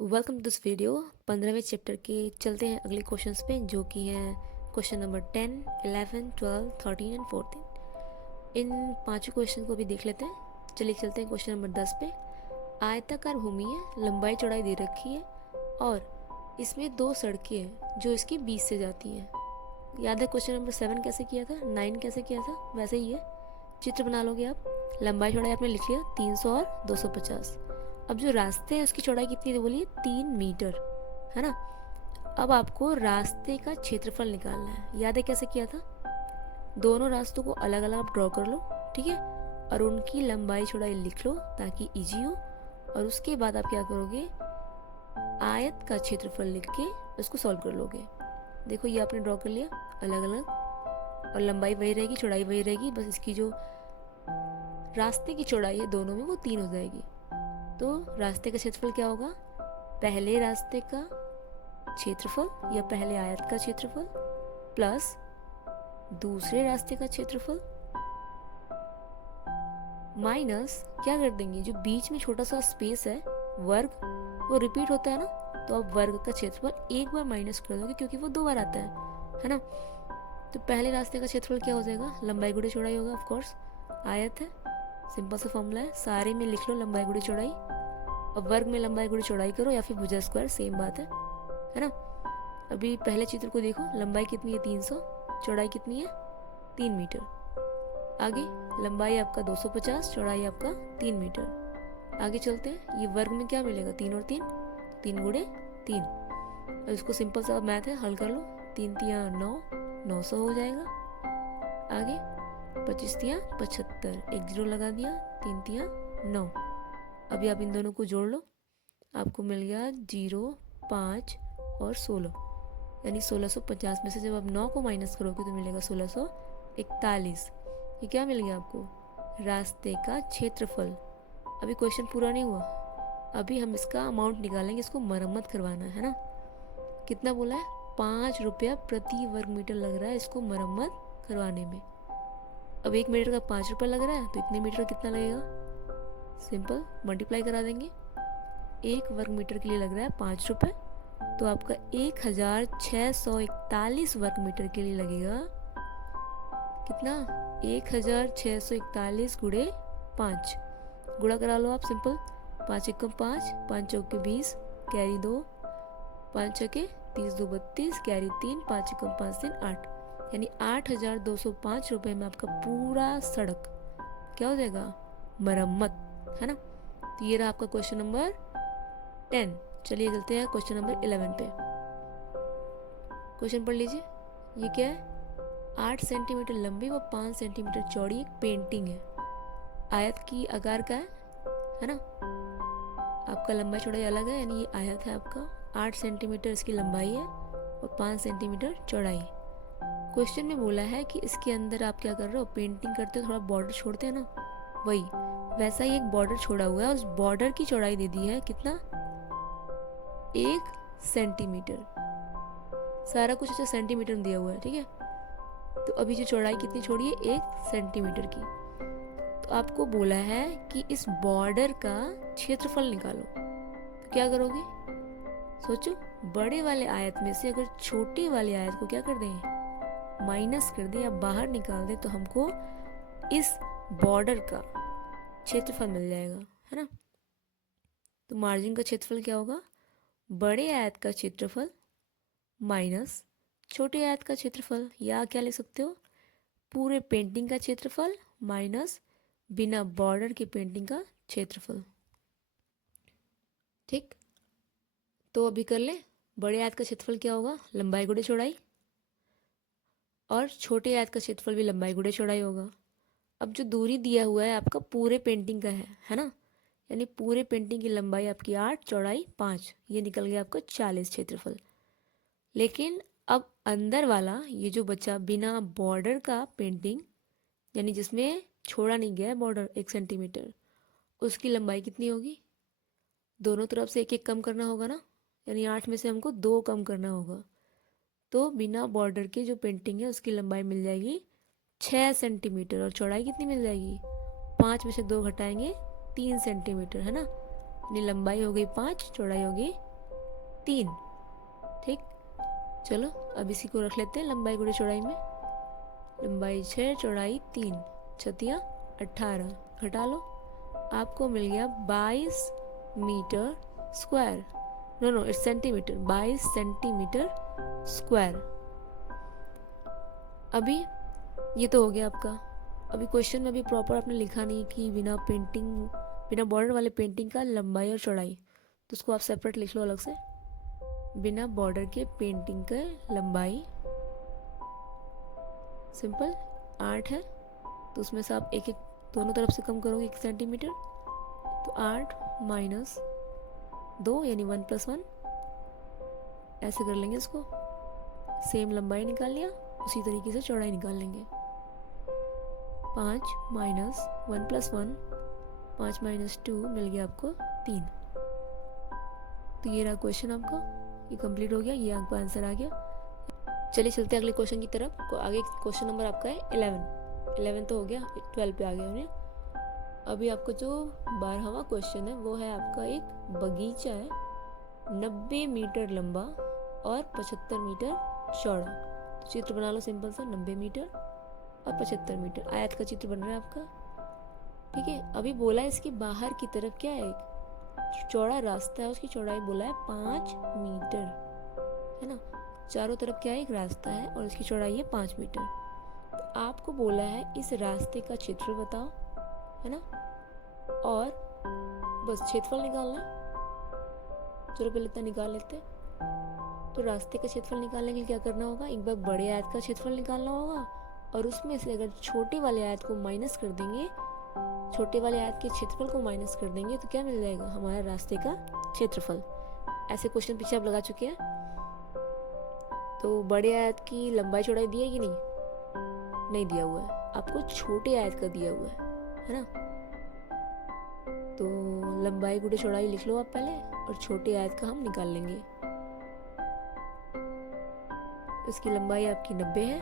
Welcome to this video. 15वें chapter के चलते हैं अगले क्वेश्चंस पे, जो कि हैं क्वेश्चन नंबर 10, 11, 12, 13 एंड 14। इन पांचों क्वेश्चन को भी देख लेते हैं। चलिए चलते हैं क्वेश्चन नंबर 10 पे। आयताकार भूमि है, लंबाई चौड़ाई दे रखी है और इसमें दो सड़कें हैं जो इसके बीच से जाती हैं। याद है क्वेश्चन नंबर 7 कैसे किया था, 9 कैसे किया था, वैसे ही है। चित्र बना लोगे आप। लंबाई चौड़ाई आपने लिख लिया 300 और 250। अब जो रास्ते है उसकी चौड़ाई कितनी है बोलिए, 3 मीटर, है ना। अब आपको रास्ते का क्षेत्रफल निकालना है। याद है कैसे किया था, दोनों रास्तों को अलग अलग आप ड्रॉ कर लो, ठीक है, और उनकी लंबाई चौड़ाई लिख लो ताकि इजी हो। और उसके बाद आप क्या करोगे, आयत का क्षेत्रफल लिख के उसको सॉल्व कर लोगे। देखो ये आपने ड्रॉ कर लिया अलग अलग, और लंबाई वही रहेगी, चौड़ाई वही रहेगी, बस इसकी जो रास्ते की चौड़ाई है दोनों में वो 3 हो जाएगी। तो रास्ते का क्षेत्रफल क्या होगा, पहले रास्ते का क्षेत्रफल या पहले आयत का क्षेत्रफल प्लस दूसरे रास्ते का क्षेत्रफल माइनस क्या कर देंगे, जो बीच में छोटा सा स्पेस है वर्ग, वो रिपीट होता है ना, तो आप वर्ग का क्षेत्रफल एक बार माइनस कर दोगे क्योंकि वो 2 बार आता है ना। तो पहले रास्ते का क्षेत्रफल क्या हो जाएगा, लंबाई गुणे चौड़ाई होगा, ऑफ कोर्स आयत है, सिंपल सा फॉर्मूला है, सारे में लिख लो लंबाई गुणे चौड़ाई। अब वर्ग में लंबाई गुणे चौड़ाई करो या फिर भुजा स्क्वायर, सेम बात है ना। अभी पहले चित्र को देखो, लंबाई कितनी है 300, चौड़ाई कितनी है 3 मीटर। आगे लंबाई आपका 250, चौड़ाई आपका 3 मीटर। आगे चलते हैं, ये वर्ग में क्या मिलेगा, 3 और 3, 3 गुणे 3। अब इसको सिंपल सा मैथ है, हल कर लो, 3 तिया 9, 900 हो जाएगा। आगे 25 तिया 75, एक जीरो लगा दिया, 3 तिया 9। अभी आप इन दोनों को जोड़ लो, आपको मिल गया 0, 5 और 16, यानी 1650 में से जब आप 9 को माइनस करोगे तो मिलेगा 1641। ये क्या मिल गया आपको, रास्ते का क्षेत्रफल। अभी क्वेश्चन पूरा नहीं हुआ, अभी हम इसका अमाउंट निकालेंगे, इसको मरम्मत करवाना है ना। कितना बोला है, 5 रुपया प्रति वर्ग मीटर लग रहा है इसको मरम्मत करवाने में। अब 1 मीटर का 5 रुपया लग रहा है, तो इतने मीटर कितना लगेगा, सिंपल मल्टीप्लाई करा देंगे। 1 वर्ग मीटर के लिए लग रहा है 5 रुपये, तो आपका 1641 वर्ग मीटर के लिए लगेगा कितना, 1641 गुणे 5। गुणा करा लो आप, सिंपल, 5 एकम 5, 5 चौके 20, कैरी 2, 5 छके 30, 2 32, कैरी 3, 5 एकम 5 3 8, यानी 8205 रुपये में आपका पूरा सड़क क्या हो जाएगा, मरम्मत, है ना। तो ये रहा आपका क्वेश्चन नंबर 10। चलिए चलते हैं क्वेश्चन नंबर 11 पे। क्वेश्चन पढ़ लीजिए, ये क्या है, 8 सेंटीमीटर लंबी व 5 सेंटीमीटर चौड़ी एक पेंटिंग है, आयत की आकार का है ना। आपका लंबाई चौड़ाई अलग है, यानी ये आयत है आपका, 8 सेंटीमीटर इसकी लंबाई है और 5 सेंटीमीटर चौड़ाई। क्वेश्चन में बोला है कि इसके अंदर आप क्या कर रहे हो, पेंटिंग करते हो, थोड़ा बॉर्डर छोड़ते हैं ना, वही वैसा ही एक बॉर्डर छोड़ा हुआ है। उस बॉर्डर की चौड़ाई दे दी है कितना, 1 सेंटीमीटर, सारा कुछ अच्छा सेंटीमीटर में दिया हुआ है, ठीक है। तो अभी जो चौड़ाई कितनी छोड़ी है, 1 सेंटीमीटर की। तो आपको बोला है कि इस बॉर्डर का क्षेत्रफल निकालो, तो क्या करोगे, सोचो, बड़े वाले आयत में से अगर छोटे वाले आयत को क्या कर दें, माइनस कर दें या बाहर निकाल दें, तो हमको इस बॉर्डर का क्षेत्रफल मिल जाएगा, है ना। तो मार्जिन का क्षेत्रफल क्या होगा, बड़े आयत का क्षेत्रफल माइनस छोटे आयत का क्षेत्रफल, या क्या ले सकते हो, पूरे पेंटिंग का क्षेत्रफल माइनस बिना बॉर्डर के पेंटिंग का क्षेत्रफल। ठीक, तो अभी कर ले, बड़े आयत का क्षेत्रफल क्या होगा, लंबाई गुणे चौड़ाई, और छोटे आयत का क्षेत्रफल भी लंबाई गुणे चौड़ाई होगा। अब जो दूरी दिया हुआ है आपका पूरे पेंटिंग का है ना, यानी पूरे पेंटिंग की लंबाई आपकी 8, चौड़ाई 5, ये निकल गया आपका 40 क्षेत्रफल। लेकिन अब अंदर वाला ये जो बचा बिना बॉर्डर का पेंटिंग, यानी जिसमें छोड़ा नहीं गया है बॉर्डर 1 सेंटीमीटर, उसकी लंबाई कितनी होगी, दोनों तरफ से एक एक कम करना होगा ना, यानी 8 में से हमको 2 कम करना होगा। तो बिना बॉर्डर के जो पेंटिंग है उसकी लंबाई मिल जाएगी 6 सेंटीमीटर, और चौड़ाई कितनी मिल जाएगी, 5 में से 2 घटाएंगे 3 सेंटीमीटर, है ना। यानी लंबाई हो गई 5, चौड़ाई होगी 3। ठीक, चलो अब इसी को रख लेते हैं लंबाई गुणे चौड़ाई में। लंबाई 6, चौड़ाई 3, 6 18, घटा लो, आपको मिल गया 22 metre square. No it's centimetre, 22 centimetre square. अभी ये तो हो गया आपका। अभी क्वेश्चन में अभी प्रॉपर आपने लिखा नहीं कि बिना बॉर्डर वाले पेंटिंग का लंबाई और चौड़ाई, तो उसको आप सेपरेट लिख लो अलग से। बिना बॉर्डर के पेंटिंग का लंबाई सिंपल 8 है, तो उसमें से आप एक एक दोनों तरफ से कम करोगे 1 सेंटीमीटर, तो 8 माइनस 2 यानी 1 + 1, ऐसे कर लेंगे इसको। सेम लंबाई निकाल लिया, उसी तरीके से चौड़ाई निकाल लेंगे। 5 माइनस 1 + 1, 5 माइनस 2 मिल गया आपको 3। तो ये रहा क्वेश्चन आपका, ये कंप्लीट हो गया, ये आपका आंसर आ गया। चलिए चलते हैं अगले क्वेश्चन की तरफ। आगे क्वेश्चन नंबर आपका है 11 तो हो गया, 12 पे आ गया हमने। अभी आपका जो 12वां क्वेश्चन है वो है आपका एक बगीचा है 90 मीटर लंबा और 75 मीटर चौड़ा। तो चित्र बना लो सिंपल सा, 90 मीटर और 75 मीटर आयत का चित्र बन रहा है आपका। ठीक है, अभी बोला है इसकी बाहर की तरफ क्या है, एक चौड़ा रास्ता है, उसकी चौड़ाई बोला है 5 मीटर, है ना। चारों तरफ क्या है, एक रास्ता है और उसकी चौड़ाई है 5 मीटर। तो आपको बोला है इस रास्ते का क्षेत्र बताओ, है ना, और बस क्षेत्रफल निकालना है। चलो पहले इतना निकाल लेते हैं। तो रास्ते का क्षेत्रफल निकालने के लिए क्या करना होगा, एक बार बड़े आयत का क्षेत्रफल निकालना होगा, और उसमें से अगर छोटे वाले आयत को माइनस कर देंगे, छोटे वाले आयत के क्षेत्रफल को माइनस कर देंगे, तो क्या मिल जाएगा, हमारा रास्ते का क्षेत्रफल। ऐसे क्वेश्चन पीछे आप लगा चुके हैं। तो बड़े आयत की लंबाई चौड़ाई दी है कि नहीं दिया हुआ है, आपको छोटे आयत का दिया हुआ है ना। तो लंबाई गुणे चौड़ाई लिख लो आप पहले, और छोटे आयत का हम निकाल लेंगे। इसकी लंबाई आपकी 90 है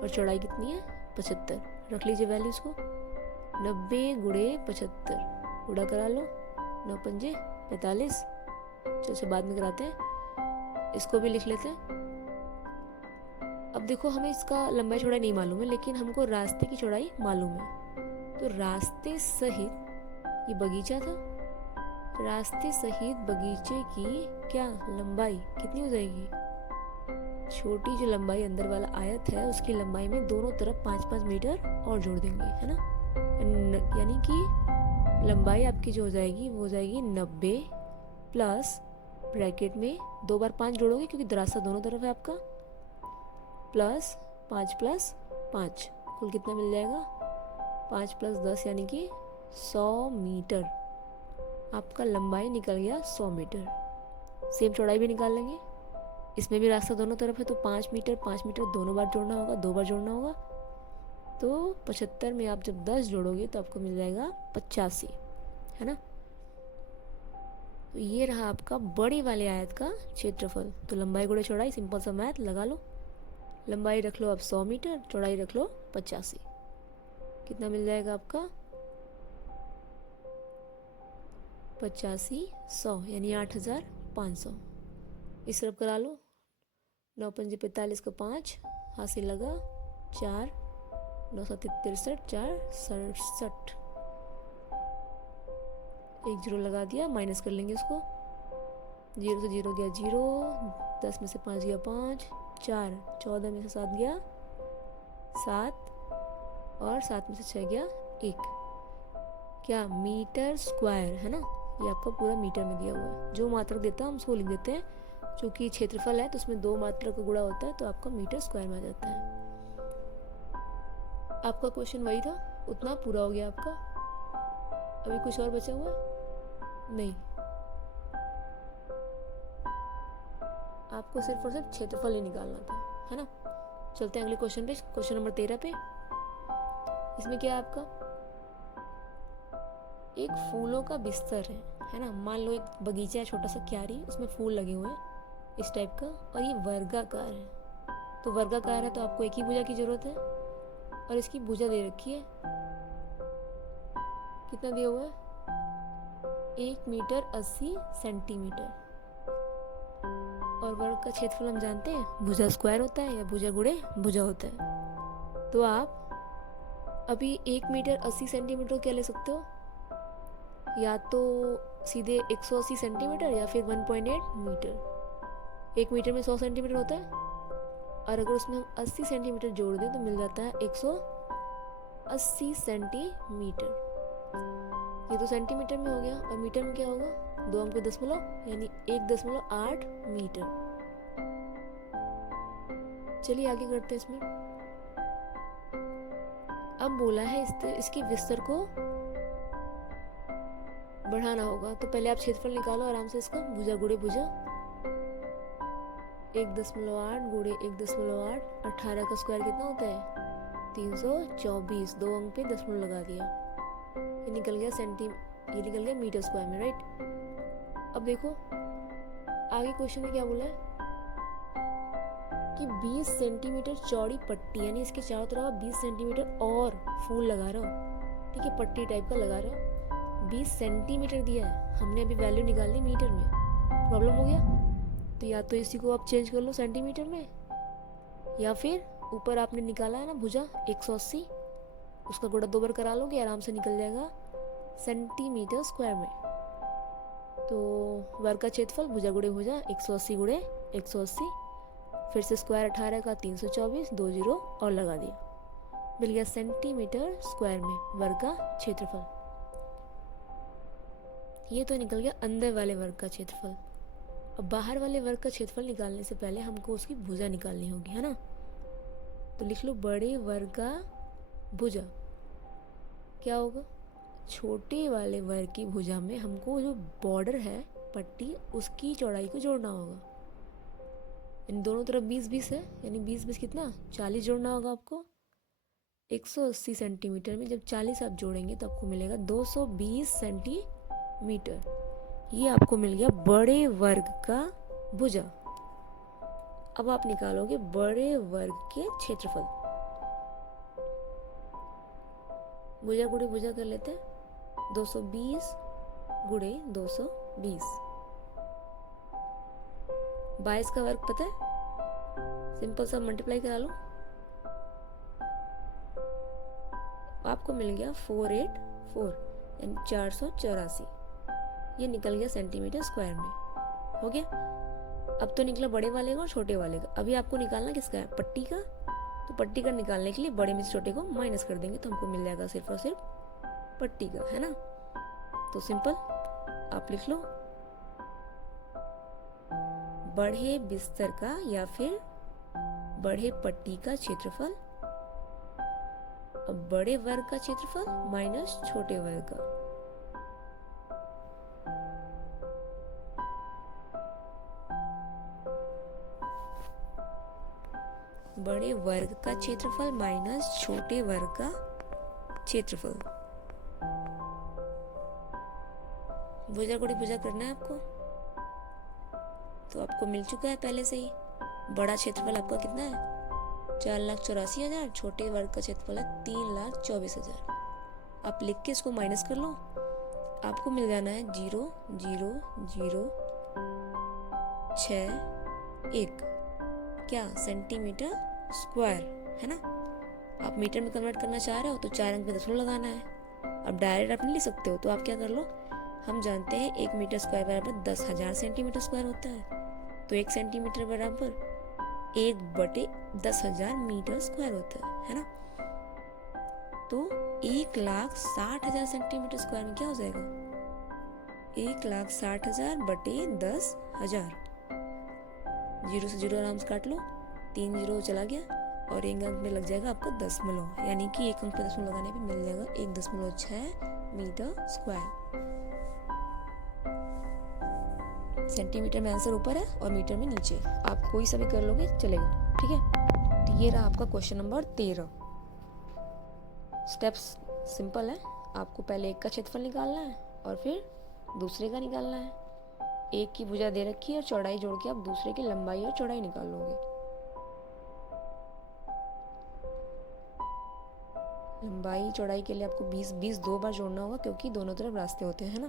और चौड़ाई कितनी है, 75। रख लीजिए वैल्यूज को, 90 गुणे 75 गुणा करा लो, 9 पंजे 45। चलो बाद में कराते हैं, इसको भी लिख लेते हैं। अब देखो हमें इसका लंबाई चौड़ाई नहीं मालूम है, लेकिन हमको रास्ते की चौड़ाई मालूम है। तो रास्ते सहित ये बगीचा था, रास्ते सहित बगीचे की क्या लंबाई कितनी हो जाएगी, छोटी जो लंबाई अंदर वाला आयत है उसकी लंबाई में दोनों तरफ 5-5 मीटर और जोड़ देंगे, है ना। यानी कि लंबाई आपकी जो हो जाएगी वो हो जाएगी 90 प्लस ब्रैकेट में 2 बार 5 जोड़ोगे क्योंकि रास्ता दोनों तरफ है आपका, प्लस 5 + 5 कुल कितना मिल जाएगा, 5 + 10 यानी कि 100 मीटर। आपका लंबाई निकल गया 100 मीटर। सेम चौड़ाई भी निकाल लेंगे, इसमें भी रास्ता दोनों तरफ है, तो 5 मीटर दोनों बार जोड़ना होगा, 2 बार जोड़ना होगा। तो 75 में आप जब 10 जोड़ोगे तो आपको मिल जाएगा 85, है ना। तो ये रहा आपका बड़े वाले आयत का क्षेत्रफल। तो लंबाई गुणे चौड़ाई सिंपल सा मैथ लगा लो, लंबाई रख लो आप 100 मीटर, चौड़ाई रख लो 85, कितना मिल जाएगा आपका 85 100 यानी 8500। इस तरफ करा लो, 9 पंजे 45 का 5 हाथ से लगा 4, 9 7 63, 4 67, एक जीरो लगा दिया, माइनस कर लेंगे इसको, 0 से 0 गया 0, 10 में से 5 गया 5, 4, 14 में से 7 गया 7, और 7 में से 6 गया 1, क्या मीटर स्क्वायर, है ना। ये आपका पूरा मीटर में दिया हुआ है, जो मात्रक देता है हम उसको लिख देते हैं, क्योंकि क्षेत्रफल है तो उसमें 2 मात्रक का गुणा होता है, तो आपका मीटर स्क्वायर में आ जाता है। आपका क्वेश्चन वही था, उतना पूरा हो गया आपका। अभी कुछ और बचा हुआ नहीं, आपको सिर्फ और सिर्फ क्षेत्रफल ही निकालना था, है ना। चलते हैं अगले क्वेश्चन पे, क्वेश्चन नंबर 13 पे। इसमें क्या है आपका, एक फूलों का बिस्तर है ना। मान लो एक बगीचा है छोटा सा क्यारी, उसमें फूल लगे हुए हैं इस टाइप का, और ये वर्गाकार है। तो वर्गाकार है तो आपको एक ही भुजा की जरूरत है, और इसकी भुजा दे रखी है, कितना दिया हुआ है 1 मीटर 80 सेंटीमीटर। और वर्ग का क्षेत्रफल हम जानते हैं भुजा स्क्वायर होता है या भुजा गुणे भुजा होता है। तो आप अभी 1 मीटर 80 सेंटीमीटर क्या ले सकते हो, या तो सीधे 180 सेंटीमीटर या फिर 1.8 मीटर। 1 मीटर में 100 सेंटीमीटर होता है, और अगर उसमें हम 80 सेंटीमीटर जोड़ दें तो मिल जाता है 180 सेंटीमीटर। ये तो सेंटीमीटर में हो गया, और मीटर में क्या होगा, 2 अंक पे दशमलव यानी 1.8 मीटर। चलिए आगे करते हैं इसमें। अब बोला है इसके विस्तर को बढ़ाना होगा, तो पहले आप क्षेत्रफल निकालो आराम से इसका, भुजा गुणे भुजा। 1.8 गुणे 1.8, 18 का स्क्वायर कितना होता है 324, 2 अंक पे दशमलव लगा दिया, ये निकल गया मीटर स्क्वायर में, राइट। अब देखो आगे क्वेश्चन में क्या बोला है कि 20 सेंटीमीटर चौड़ी पट्टी, यानी इसके चारों तरफ 20 सेंटीमीटर और फूल लगा रहे हो, ठीक है, पट्टी टाइप का लगा रहे हो। 20 सेंटीमीटर दिया है, हमने अभी वैल्यू निकालनी मीटर में, प्रॉब्लम हो गया। तो या तो इसी को आप चेंज कर लो सेंटीमीटर में, या फिर ऊपर आपने निकाला है ना भुजा 180, उसका गुणा 2 बार करा लोगे, आराम से निकल जाएगा सेंटीमीटर स्क्वायर में। तो वर्ग का क्षेत्रफल भुजा गुणे भुजा 180 गुणे 180, फिर से स्क्वायर 18 का 324, 2 जीरो और लगा दिया, मिल गया सेंटीमीटर स्क्वायर में वर्ग का क्षेत्रफल। ये तो निकल गया अंदर वाले वर्ग का क्षेत्रफल। अब बाहर वाले वर्ग का क्षेत्रफल निकालने से पहले हमको उसकी भुजा निकालनी होगी, है ना। तो लिख लो बड़े वर्ग का भुजा क्या होगा, छोटे वाले वर्ग की भुजा में हमको जो बॉर्डर है पट्टी उसकी चौड़ाई को जोड़ना होगा। इन दोनों तरफ 20-20 है, यानी 20-20 कितना 40 जोड़ना होगा आपको। 180 सेंटीमीटर में जब 40 आप जोड़ेंगे तो आपको मिलेगा 220 सेंटीमीटर। ये आपको मिल गया बड़े वर्ग का भुजा। अब आप निकालोगे बड़े वर्ग के क्षेत्रफल। भुजा गुणे भुजा कर लेते हैं, 220 गुणे 220। 22 का वर्ग पता है, सिंपल सा मल्टीप्लाई करा लो, आपको मिल गया 484 यानी 484। ये निकल गया सेंटीमीटर स्क्वायर में, हो गया। अब तो निकला बड़े वाले का और छोटे वाले का। अभी आपको निकालना किसका है, पट्टी का। तो पट्टी का निकालने के लिए बड़े में से छोटे को माइनस कर देंगे तो हमको मिल जाएगा सिर्फ और सिर्फ पट्टी का, है ना। तो सिंपल आप लिख लो बढ़े बिस्तर का या फिर बढ़े पट्टी का क्षेत्रफल, अब बड़े वर्ग का क्षेत्रफल माइनस छोटे वर्ग का। बड़े वर्ग का क्षेत्रफल माइनस छोटे वर्ग का क्षेत्रफल। भुजा गुणे भुजा करना है आपको, तो आपको मिल चुका है पहले से ही। बड़ा क्षेत्रफल आपका कितना है 4,84,000, छोटे वर्ग का क्षेत्रफल है 3,24,000। आप लिख के इसको माइनस कर लो, आपको मिल जाना है 0,0,0,6,1 क्या सेंटीमीटर स्क्वायर, है ना। आप मीटर में कन्वर्ट करना चाह रहे हो तो 4 अंक पे दशमलव लगाना है। अब डायरेक्ट आप नहीं लिख सकते हो, तो आप क्या कर लो, हम जानते हैं 1 मीटर स्क्वायर बराबर 10,000 सेंटीमीटर स्क्वायर होता है, तो 1 सेंटीमीटर बराबर 1/10,000 मीटर स्क्वायर होता है ना। तो 1,60,000 सेंटीमीटर स्क्वायर में क्या हो जाएगा 1,60,000 बटे 10,000। 0 से 0 आराम से काट लो, 3 जीरो चला गया और 1 अंक में लग जाएगा आपका दशमलव, यानी कि 1 अंक पे दशमलव लगाने पे मिल जाएगा 1.6 मीटर स्क्वायर। सेंटीमीटर में आंसर ऊपर है और मीटर में नीचे, आप कोई सा भी कर लोगे चलेगा, ठीक है। तो ये रहा आपका क्वेश्चन नंबर 13। स्टेप्स सिंपल है, आपको पहले एक का क्षेत्रफल निकालना है और फिर दूसरे का निकालना है। एक की भुजा दे रखी है और चौड़ाई जोड़ के आप दूसरे की लंबाई और चौड़ाई निकाल लोगे। लंबाई चौड़ाई के लिए आपको 20-20 2 बार जोड़ना होगा, क्योंकि दोनों तरफ रास्ते होते हैं ना।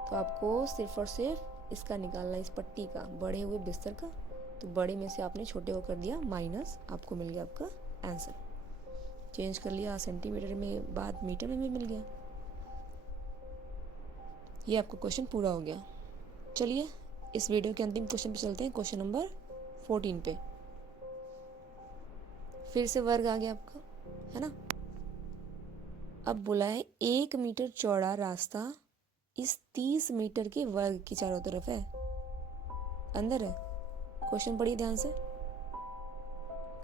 तो आपको सिर्फ और सिर्फ इसका निकालना है, इस पट्टी का, बढ़े हुए बिस्तर का। तो बड़े में से आपने छोटे को कर दिया माइनस, आपको मिल गया आपका आंसर। चेंज कर लिया सेंटीमीटर में, बाद मीटर में भी मिल गया। ये आपका क्वेश्चन पूरा हो गया। चलिए इस वीडियो के अंतिम क्वेश्चन पे चलते हैं, क्वेश्चन नंबर 14 पे। फिर से वर्ग आ गया आपका, है ना। अब बोला है 1 मीटर चौड़ा रास्ता इस 30 मीटर के वर्ग की चारों तरफ है। अंदर है, क्वेश्चन पढ़िए ध्यान से।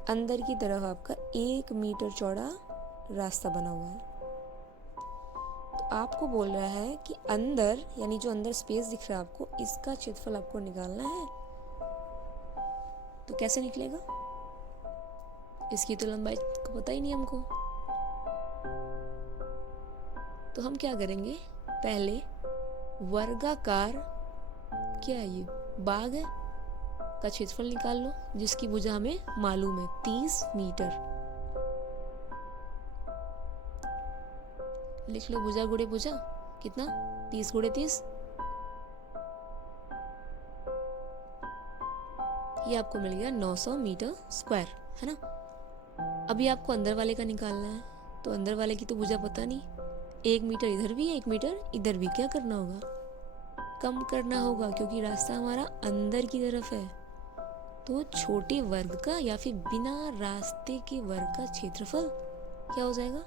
अंदर की तरफ आपका 1 मीटर चौड़ा रास्ता बना हुआ है। तो आपको बोल रहा है कि अंदर, यानी जो अंदर स्पेस दिख रहा है आपको, इसका क्षेत्रफल आपको निकालना है। तो कैसे निकलेगा? इसकी तो लंबाई को पता ही नहीं हमको। तो हम क्या करेंगे, पहले वर्गाकार, क्या है ये, बाग है, का क्षेत्रफल निकाल लो, जिसकी भुजा हमें मालूम है 30 मीटर। लिख लो भुजा गुणे भुजा, कितना, 30 गुणे 30। ये आपको मिल गया 900 मीटर स्क्वायर, है ना। अभी आपको अंदर वाले का निकालना है। तो अंदर वाले की तो भुजा पता नहीं, 1 मीटर इधर भी है, 1 मीटर इधर भी। क्या करना होगा, कम करना होगा, क्योंकि रास्ता हमारा अंदर की तरफ है। तो छोटे वर्ग का या फिर बिना रास्ते के वर्ग का क्षेत्रफल क्या हो जाएगा?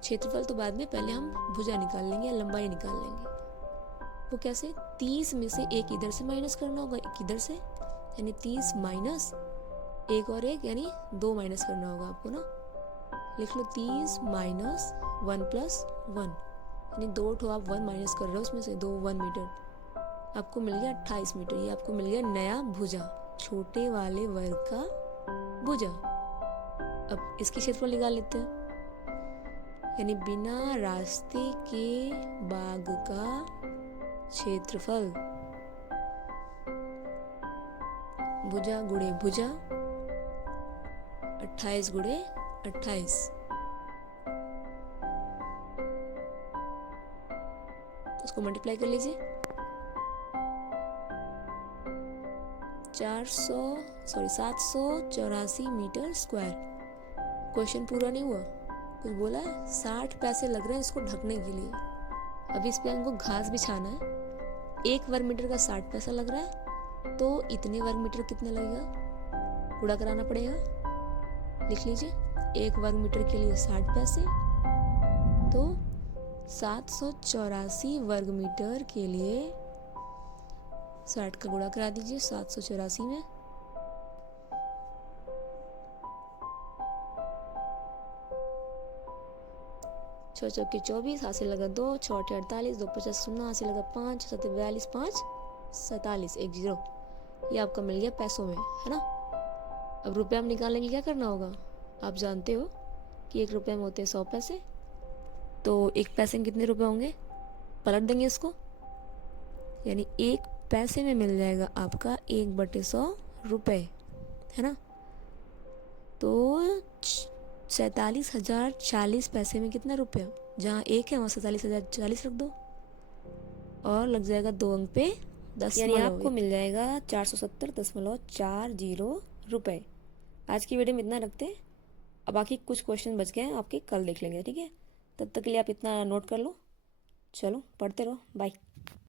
क्षेत्रफल तो बाद में, पहले हम भुजा निकाल लेंगे या लंबाई निकाल लेंगे। वो कैसे, 30 में से एक इधर से माइनस करना होगा, एक इधर से, यानी 30 माइनस एक और एक, यानी 2 माइनस करना होगा आपको ना। लिख लो 30 माइनस 1 प्लस 1, यानी 2 ठो आप 1 माइनस कर रहे हो उसमें से, 2 1 मीटर, आपको मिल गया 28 मीटर। ये आपको मिल गया नया भुजा, छोटे वाले वर्ग का भुजा। अब इसकी क्षेत्रफल निकाल लेते हैं, यानी बिना रास्ते के बाग का क्षेत्रफल, भुजा गुणे भुजा, 28 गुणे 28। उसको मल्टीप्लाई कर लीजिए, 784 मीटर स्क्वायर। क्वेश्चन पूरा नहीं हुआ, कुछ बोला है, 60 पैसे लग रहे हैं इसको ढकने के लिए। अभी इस पे हमको घास बिछाना है। 1 वर्ग मीटर का 60 पैसा लग रहा है, तो इतने वर्ग मीटर कितने लगेगा, गुणा कराना पड़ेगा। लिख लीजिए, 1 वर्ग मीटर के लिए 60 पैसे, तो 784 वर्ग मीटर के लिए 60 का गुणा करा दीजिए 784 में। छः चौके 24, हाथ से लगा 2, 6 48, 2 50 0, हाथ से लगा 5, 7 42, 5 47, 1 0। ये आपका मिल गया पैसों में, है ना। अब रुपये हम निकालेंगे, क्या करना होगा, आप जानते हो कि 1 रुपये में होते हैं 100 पैसे। तो 1 पैसे में कितने रुपए होंगे, पलट देंगे इसको, यानी 1 पैसे में मिल जाएगा आपका 1/100 रुपये, है ना। तो 47,040 पैसे में कितना रुपया, जहाँ 1 है वहाँ 47,040 रख दो, और लग जाएगा 2 अंक पे 10, यानी आपको मिल जाएगा 470.40 रुपये। आज की वीडियो में इतना रखते हैं। अब बाकी कुछ क्वेश्चन बच गए हैं आपके, कल देख लेंगे, ठीक है। तब तक के लिए आप इतना नोट कर लो। चलो पढ़ते रहो, बाय।